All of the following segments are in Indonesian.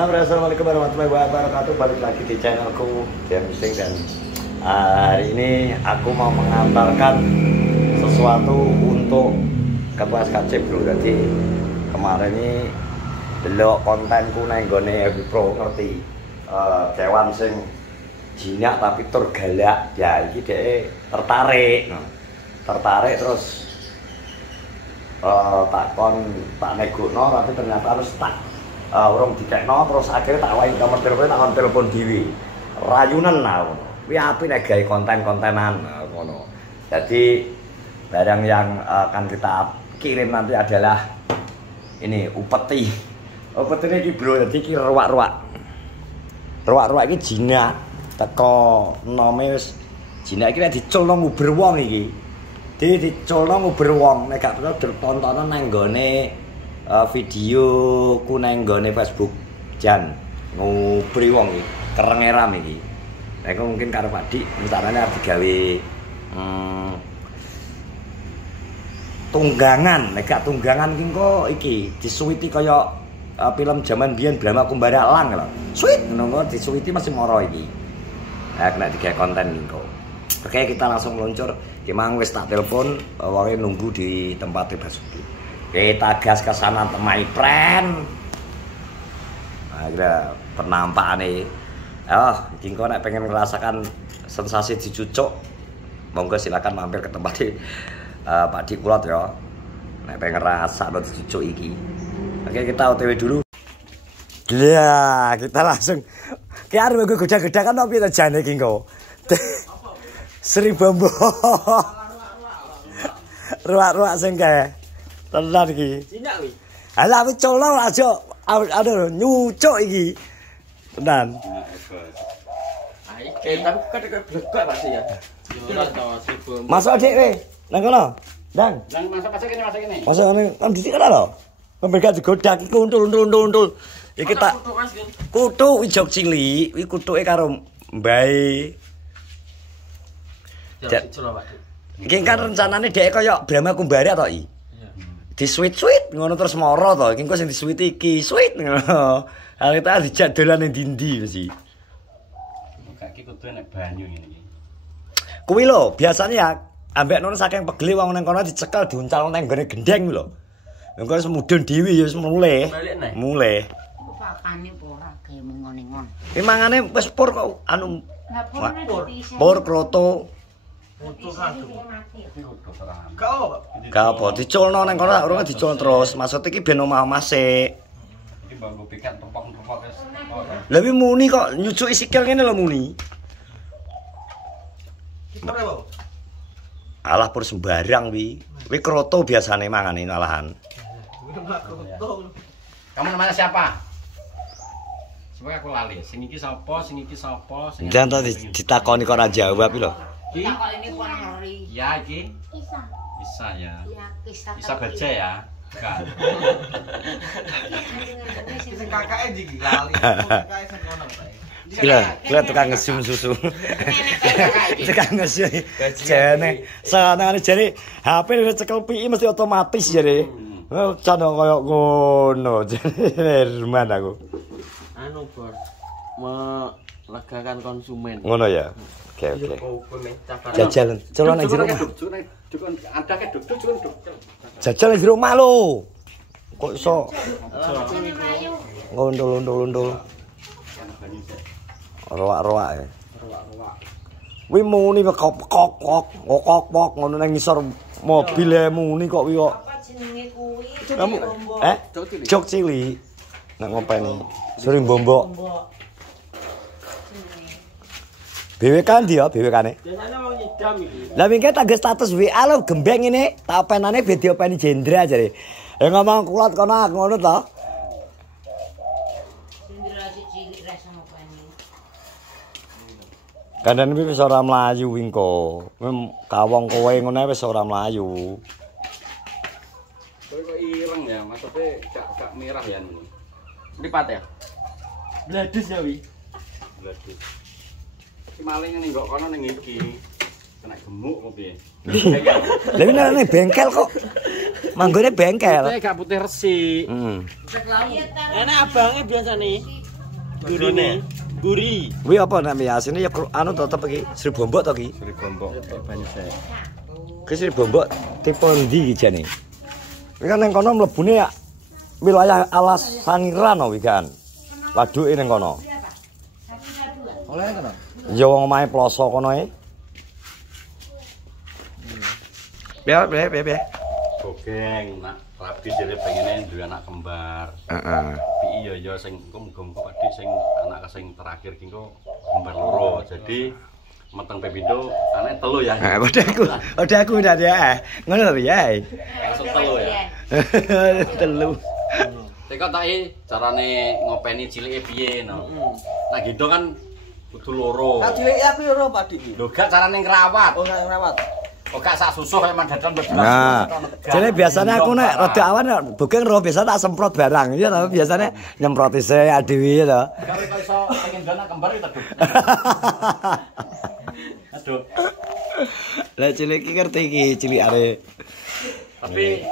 Assalamualaikum warahmatullahi wabarakatuh. Balik lagi di channelku Jamsing, dan hari ini aku mau mengantarkan sesuatu untuk Kapuas KC bro. Jadi kemarin ini delok kontenku nang nggone Happy Pro, ngerti kewan sing jinak tapi tur galak. Ya iki dhek tertarik terus tak negokno, tapi ternyata harus tak urung dikekno, terus akhirnya tak wae nomor telepon dhewe. Rayunan ngono. Kuwi apik nek gawe konten-kontenan ngono. Jadi barang yang akan kita kirim nanti adalah ini upeti. Upeti iki bro, dadi iki ruwak-ruwak. Ruwak-ruwak iki jinak teko nome wis jinak iki nek diculno nguber wong iki. Diculno nguber wong nek gak perlu tontonan nang nggone video ku nang nggone Facebook jan ngubri wong iki kerengeram iki. Nek mungkin karo Pak Dik rencananya digawe tunggangan. Nek gak tunggangan ki kok iki disuwiti kaya film jaman biyen Brahma Kumbara Lang lho. Suwit ngono disuwiti masih moro iki. Nah, kena digawe konten iki kok. Oke, kita langsung meluncur. Kimang wis tak telepon, wonge nunggu di tempat Basuki. Kita gas ke sana temai pren. Akhirnya penampakan nih. Iki kok nek pengen merasakan sensasi dicucuk, monggo silakan mampir ke tempat Pak Dik Kulot ya. Nek pengen ngrasakno dicucuk iki. Oke, kita OTW dulu. Ya, kita langsung. Ki arep gue goda-goda kan opo ta jane iki kok. Sri Bambo. Ruak-ruak sing kae. Tenan iki. Jinak kuwi. Alah wis colong aja aduh nyucuk iki. Tenan. Tapi kan blegok pasti ya. Masuk Dik we. Nang kono. Ndang. Nang masuk kene. Masuk ngene kan dhisik kan lho. Pembega digodak iki untul. Iki tak kutuk wijok cilik, kuwi kutuke karo mbae. Iki kan rencanane dhek kaya Brahma Kumbara to iki. Di sweet ngono terus moro to. Iki kok sing disuwit iki, sweet ngono. Ha kita dijak dolan ning ndi mesti. Kak iki kudu nek banyu ngene iki. Kuwi lho, biasane ya ambek nono saking pegele wong nang kono dicekel diuncal nang gone gendeng lho. Engko wis mudhun dhewe ya wis mulih. Mulih. Pakane ora gawe mengon-ngon. Ki mangane wis pur kok anu pur kroto. Gak apa, diculno nang kono urung dicul terus. Maksud iki ben omah-omah sik. Iki mbok piket tempok-tempok wis. Lah wi muni kok nyucuki sikil ngene lho muni. Kipure, Bang? Alah pur sembarang wi. Wi kroto biasane mangane alahan. Kamu namanya siapa? Semoga aku lali. Sing iki sapa? Jangan tadi ditakoni kok ora jawab lho. Takok ini kon ngeri. Ya iki. Isa ya. Isa baca ya. Enggak. Sing kakake iki lali. Kakake sing kono kae. Gila tukang ngesum susu. Tukang ngesum. Jane sanane jare HP wis cekel PI mesti otomatis jare. Cano kaya ngono. Herman aku. Anu bor. Melegakan konsumen. Ngono ya. Oke. Jajal. Colon nang jero. Ada ke duk. Jajal nang jero omah lho. Kok iso ngondol-ondol. Roak-roak ya. Wi muni kok ngono nang ngisor mobil e muni kok wi kok. apa jenenge kuwi? Kamu jok cilik. Nek ngopeni. Sering bombok. BWK ndi ya BWK-ne? Biasanya mau nyidam iki. Lah mingke tak status WA lho gembeng ini, tak openane bedi openi Jendra jare. Ya ngomong kulat kono ngono to. Sendira cilik ra sama pani. Kandhane wis ora mlayu wingko. Kawong kowe ngene wis ora mlayu. Kowe kok ireng ya, maksudnya gak merah ya niku. Mripat ya? Bladus ya wi. Bladus. Ki maling ning kok kono ning iki. Kena gemuk kok piye? Lah ini nang bengkel kok. Manggone bengkel. Putih gak putih resik. Heeh. Enak abange biasa nih. Gurine. Guri. Kuwi apa namanya asine ya anu tetep iki Sri Bombok to iki. Sri Bombok Banyuwangi. Ki Sri Bombok tipe ndi iki jane? Kuwi kan ning kono mlebune ya wilayah Alas Sangiran kuwi kan. Waduke ning kono. Oleh kan? Ya wong omahe ploso kono e. Biar. Gogeng nak rabi jare pengene duwe anak kembar. Heeh. Iya ya sing engko muga-muga Pak Dik sing anak sing terakhir ki engko kembar loro. Jadi meteng pepindo anake telu ya. Heeh, padha aku ndak ya. Ngono to ya. Langsung telu ya. Telu. Teko taki carane ngopeni cilike piye no. Nah gitu kan kudu loro. Nah, cilik aku yo ora Pak Dik. Lho gak carane ngrawat. Oh, ngrawat. Oh gak sak susuh kayak mandadan beras. Nah, jadi biasanya aku nek rada awan bugeng ro biasa tak semprot barang ya to biasanya nyemproti se dhewe ya to. Kalau iso pengen dana kembar itu aduh. Aduh. Lah cilik iki ngerti iki cilikane. Tapi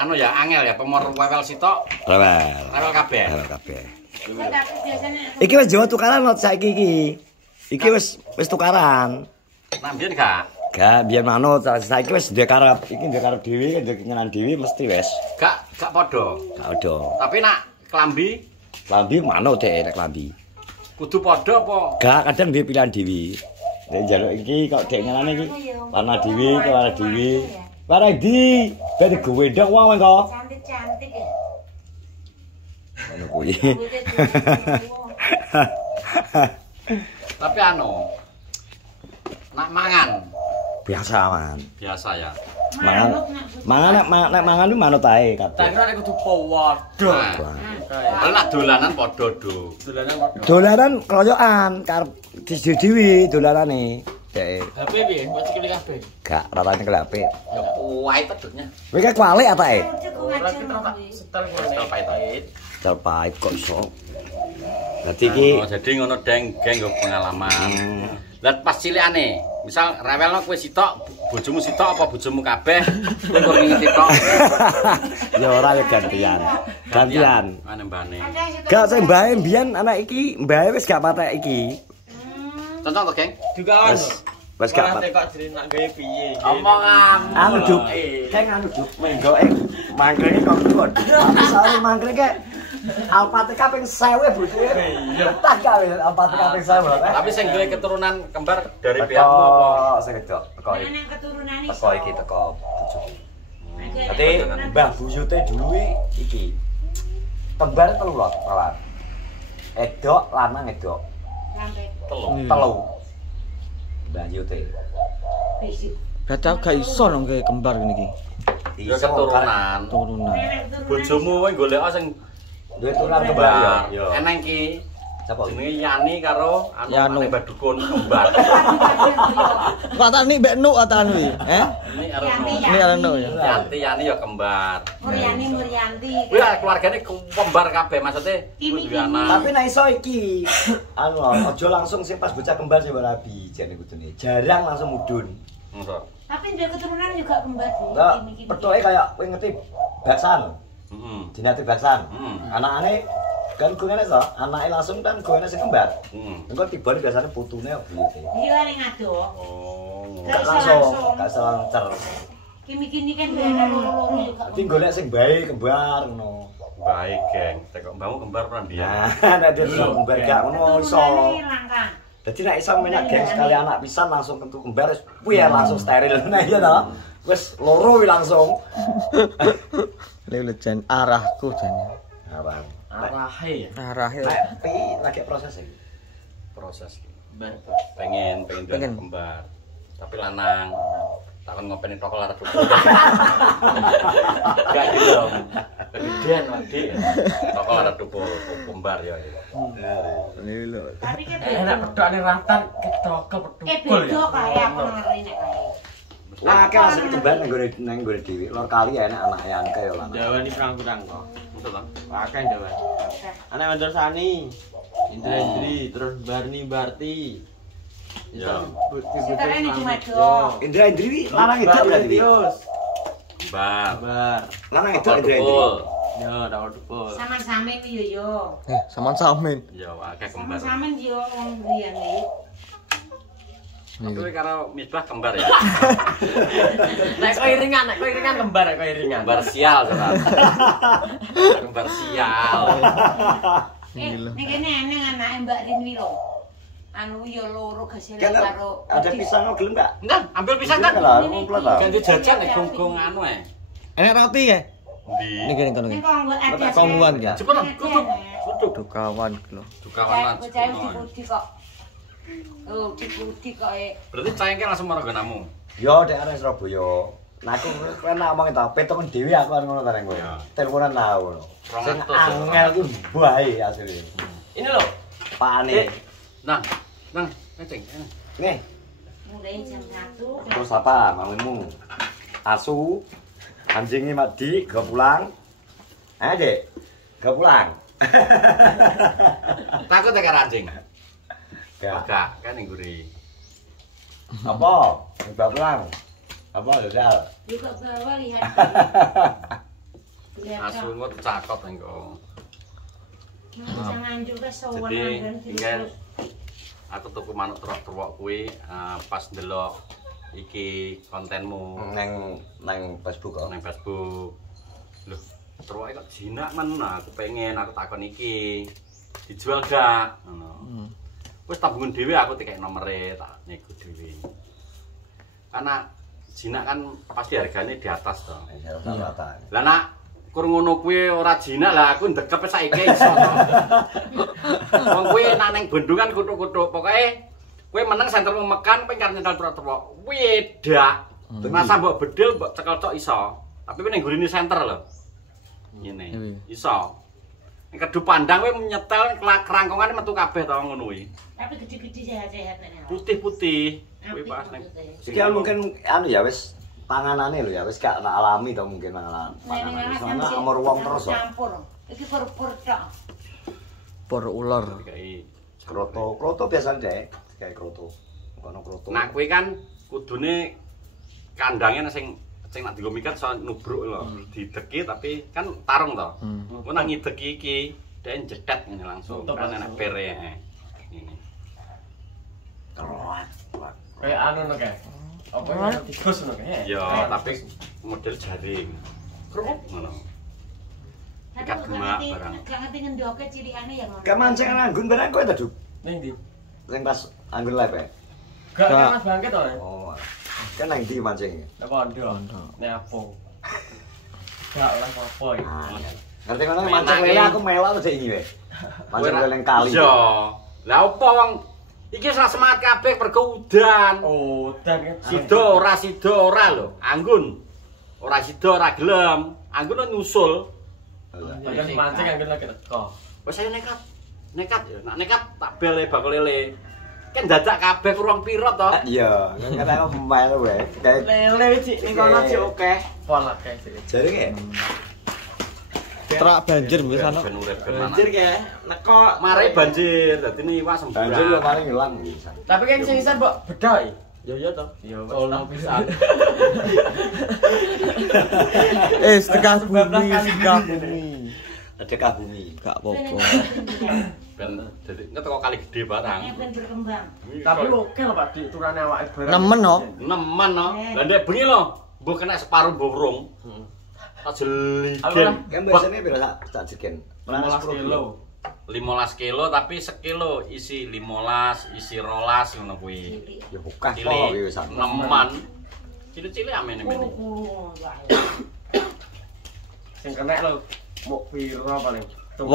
anu ya angel ya pemor wewel sitok rewel kabeh. Kabeh. Tapi biasanya Iki wis Jawa tukaran lho saiki iki. Iki wis tukaran. Nah mbiyen gak Biar manut saiki wis duwe karep, iki duwe karep dhewe, duwe keinginan dhewe mesti wis. gak padha. Gak ada. Tapi nak klambi Klambi manut dek nek klambi. kudu padha apa? Gak kadang duwe pilihan dhewe. Nek njaluk iki kok dek ngelane iki warna dhewe, ke warna dhewe. Warna di, dadi gwedhok wae kok. cantik-cantik ya. Ngono kuwi. Tapi anu nak mangan Biasa man. biasa ya. Mangan nek mangan ku manut ae Tak kabeh. kira nek kudu podo. Nah, kalau nak dolanan padha do. Dolanan podo. Dolanan kroyokan karep dhewe dolanane. Dek. HP piye? Kok cikile kabeh. Gak ratane kelap. Ya kuwait pedutnya. Kowe ki kwalik apa e? Ora kita tak setel Setel pahit-pahit. Cal pahit kok iso. Dadi iki Oh, jadi ngono deng geng nggo pengalaman. Lah pas cilikane, misal rewelno kowe sitok, bojomu sitok apa bojomu kabeh, kowe kok ngingeti tok. ya ora ya gantian. Gantian. Ane mbane. Gak sing mbae mbiyen anak iki, mbae wis gak patek iki. Contoh to, Geng. Juga Wis gak Malah patek. kok jadi nak gawe piye. Omongan. Anu duk, keng anu duk menggoke mangkrene kok kok. Misale mangkrene kek Alpati kaping 1000 bojoe. Iya. Tak gawe Alpati kaping 1000. Tapi sing duwe keturunan kembar dari pihakmu apa? Sing wedok, teko iki. Anak keturunan Teko iki teko bojoku. Dadi Mbah Buyute dulu iki. Kembar telu lho, pelan. Edok lanang edok. sampai Telu. Mbah Yute. fisik. Berarti aku gak iso nang gawe kembar ngene iki. Ya keturunan. Turunan. Bojomu kowe golek sing Duwe turunan kembar ya. kembar. Eneng ki Sapa? jenenge Yani karo anu Yanu. ane Badukun kembar. Kok tak nih mbek nuk atan wi. Ini karo Ini karo nuk ya. Yanti Yani ya kembar. Murianti. Kuwi keluargane kembar kabeh maksudnya kuwi duwe anak. Tapi nek iso iki anu lho, aja langsung sing pas bocah kembar sing rabi jane kudune. Jarang langsung mudun. Ngono. Tapi dia keturunan juga kembar sih. Enggak, petuke kayak kowe ngerti baksan. Heeh. Dinati baksan. Hmm. Anakane kan gungane to, anake langsung kan gungane sing kembar. Heeh. Engko tibane biasane putune buyute. Dia ning ado. Oh. Gak langsung, gak selancer. Kini kan dia ada loro-loro juga. Tapi golek sing bae kembar ngono. Baik, Geng. Tekok mbahmu kembar pernah dia. Nah, nek dhewe kembar gak ngono iso. Keturunannya hilang kan. Dadi nek iso menak geng sekali anak pisan langsung kentu kembar wis kuwi ya langsung steril. Nah iya to. Wis loro wi langsung. Lejen arahku jane. Apa? Arahe ya. Arahe. Nek pi lagi proses iki. Proses. Ben. Pengen Pengen. duwe kembar. Tapi lanang. Takon ngopeni toko lara cukup. Gak gitu. Kegedean Dik. Toko lara cukup kembar ya. Lho. Tapi kan Enak pedokane rantan ketok pedukul beda kayak aku ngeri nek kae. Nah, kan asli kembar nang gore dhewe. Lor kali ya enak anake anke ya lanang. Jawa ini perang-perang kok. Betul kan? Pakai Jawa. Anak Mandor Sani. Indra Indri, terus Barni Barti. Ya. Sekarang ini cuma dong. Indra Indri wi lanang itu berarti. Tius. Kembar. Bar. Lanang itu Toko Indra Indri. tukul. Ya, ora tukul. Saman-samen yo. Saman-samen. Ya akeh kembar. Saman-samen yo wong biyen iki. Kowe karo Misbah kembar ya. Nek kok iringan kembar kok iringan. Kembar sial, Saudara. Kembar sial. Nek kene eneng anake Mbak Rinwi lho. Anu yo loro gasile karo Ada pisang gelem enggak? Nggak, ambil pisang kan. Lah, kumpul ta. Ganti jajan nek gong-gong anu ae. Enak roti ya? Ndi? Ini gini kono. Nek kok ada Kongguan ya. Cepet dong, kutuk. Kutuk. Tuh kawan lho. Dukawan lan. Bocah dipudi kok. Oh, dipudi kok Berarti cayengke langsung marang gonamu. Yo dek arek Surabaya. Nah aku kan ngomong ta, petung dhewe aku kan ngono ta ning kowe. Ya. Teleponan tau ngono. Sing 200, angel ku bae asline. Ini loh. Pakane. Nang, kecing. Nih, mulai jam 1. terus apa maumu? Asu, anjingnya mati, gak pulang. Ayo dek, gak pulang. Takut ya karo anjing. Gak. Enggak, kan ning guri. Apa? Gak pulang. Apa udah? Juga bawa lihat. Asu engko cakot engko. Jangan juga sowan Jadi dan tinggal aku tuku manuk terok-terok kuwi pas ndelok iki kontenmu Neng Facebook kok. nang Facebook. Loh, terok kok jinak men. Nah, aku pengen aku takon iki. Dijual gak? Ngono. Wis tabungan dhewe aku tikek nomere tak nego dhewe. Karena jinak kan pasti harganya di atas to. Lah nak kur ngono kuwi ora jinak lah aku ndekep saiki iso. Wong kuwi nak ning Bendungan kutuk-kutuk. Pokoke kowe meneng sentermu mekan pengen karo nyetel truk-truk. Wedak. Masa mbok bedil mbok cekel tok iso. Tapi ning gurine senter lho. Ngene. Iso. Nek kedu pandang kowe nyetel kerangkongane metu kabeh to ngono kuwi. tapi gede-gede sehat-sehat nek. Putih-putih. Kuwi pas ning Iki mungkin anu ya wis panganane lho ya wis gak alami to mungkin panganan. Soalnya amor wong terus kok. Campur. Iki pur-pur tok. Por ular. kayak Kroto biasa dek, kayak kroto. Kono kroto. nah kuwi kan kudune kandangnya sing nak dienggo mikat iso nubruk lho. Dideki tapi kan tarung to. Ku nang ngideki iki dhek jedet ngene langsung. Kan enak pere. Ini. Kayak anu no kayak. Apa ya tikus no kayak. Ya, tapi model jaring. Kruk ngono. Ikat gemak barang. Gak ngerti ngendoke cilikane ya ngono. Gak mancing anggun barang kowe ta, Duk? Ning ndi? Sing pas anggun live ya? Gak kan Mas Bangkit to. Oh. Kan nang ndi mancing? Nek pondok. Nek apa? Gak oleh apa ya. Ngerti kono mancing lele aku melok aja iki wae. Mancing lele ning kali. Iya. Lah opo wong iki ora semangat kabeh mergo udan. Oh, dan kan. Sido ora lho. Anggun. Ora sido ora gelem. Anggun nyusul. Bagian mancing kan lagi teko. Wes saya nekat. Nekat ya. Nak nekat tak bel bakal lele. Kan dadak kabeh kurang piro to? Iya, kan kata aku main wae. Kayak Lele cik ning kono cik oke. Pola kayak cik. jaring ya. Terak banjir wis ana. Ben urip ben Banjir kayak neko. Mare banjir, dadi niwa semburan. Banjir yo paling ilang bisa. Tapi kan sing isan mbok bedhoi. Ya iya to. Ya ono pisan. Setengah bumi, setengah bumi. Sedekah bumi. Gak apa-apa. Ben dadi ngeteko kali gede barang. Ben berkembang. Tapi oke lho Pak Dik, turane awake barang. Nemen no. Nemen no. Lah ndek bengi lho, mbok kena separuh burung. Tak jeli. Kan biasanya piro sak jiken? 15 kilo. 15 kilo tapi sekilo isi 15, isi 12 ngono kuwi. Ya bukan Cilik kok wis sak. neman. Cilik-cilik amene mene. Kuru-kuru. Sing kena lho mau piro paling? 18,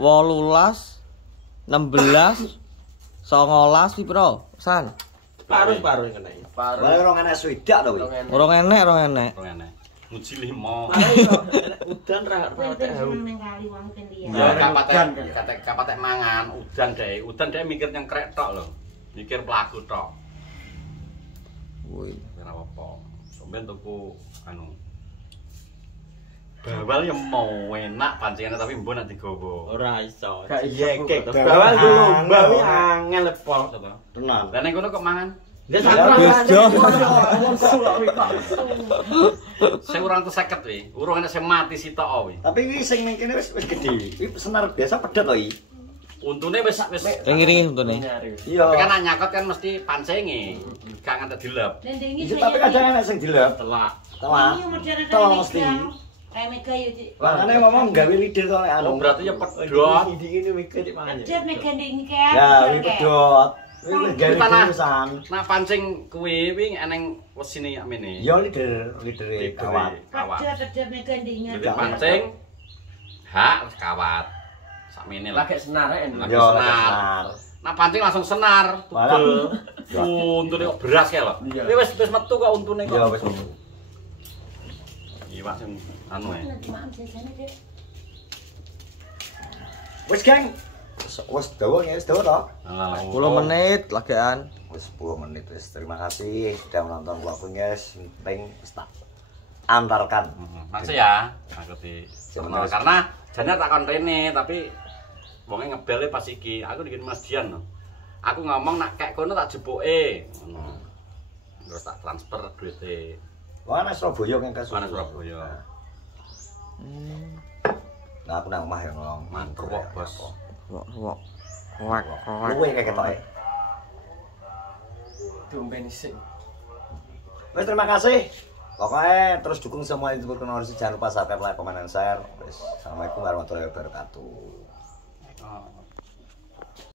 16, 19 piro? San. Paruh yang kena. Paruh. Lah ora enak swidak to kuwi. Orang enek. Rongene. Muji 5. Udan ra Seneng kali wong ten dia. Ya kapatek mangan, udan dhek mikir nyengkrek tok lho. Mikir pelaku tok. Woi. Ora apa-apa. Sampeyan tuku anu. Bawal ya mau enak pancingane tapi mbok nek digowo. ora iso. Gak iya kek Bawal lomba wi angel pol. Tenan. Lah ning kono kok mangan? Ya Saya urang 50 wi. Urung enek sing mati sitok wi. Tapi iki sing ning kene wis gede. Iki senar biasa pedet to iki. Untune wis Ring-ring untune. Iya. tapi kan nak nyakot kan mesti pancinge. Gak nganti dilep. Dendengi Iya, tapi kadang enek sing dilep. Telak. Telah. Iya, modern Telah kayak mesti. Mega. Kayak Mega ya, Dik. Makane ngomong gawe leader to nek anu. Oh berarti ya pedot. Pedet Mega dengi kayak. Ya, iki pedot. Wis gawe Tanah. terusan. Nah pancing kuwi wi eneng wesine amene. Ya leader kawat. Kawat. Pedet Mega dengi. Jadi pancing hak wis kawat. Sakmene lah. Lagi senar en. Lagi Ya, senar. Nah pancing langsung senar. Tugel. Untune kok beras kae lho. Iya. Ini wis metu kok untune kok. Ya wis. Iya Pak sing anu ae. Maaf jajane, Dik. Wis, Geng. Wis dawa ya, wis dawa to. 10 menit lagian. Wis 10 menit wis. Terima kasih sudah menonton vlogku guys. Penting wis tak antarkan. Makasih ya. Aku di Jangan karena jane tak kon rene tapi wonge ngebele pas iki. Aku dikirim Mas Dian. No. Aku ngomong nak kayak kono tak jepoke. Ngono. Terus tak transfer duite. Wah, nang Surabaya kan kasus. Mana Surabaya. Nah, aku nang omah ya ngomong. Mantep kok, Bos. Wok. Wak. Luwe kayak ketoke. Tumben sih. Wes terima kasih. Pokoknya terus dukung semua youtuber Konorisi, jangan lupa subscribe, like, comment, dan share. Wes, assalamualaikum warahmatullahi wabarakatuh. Oh.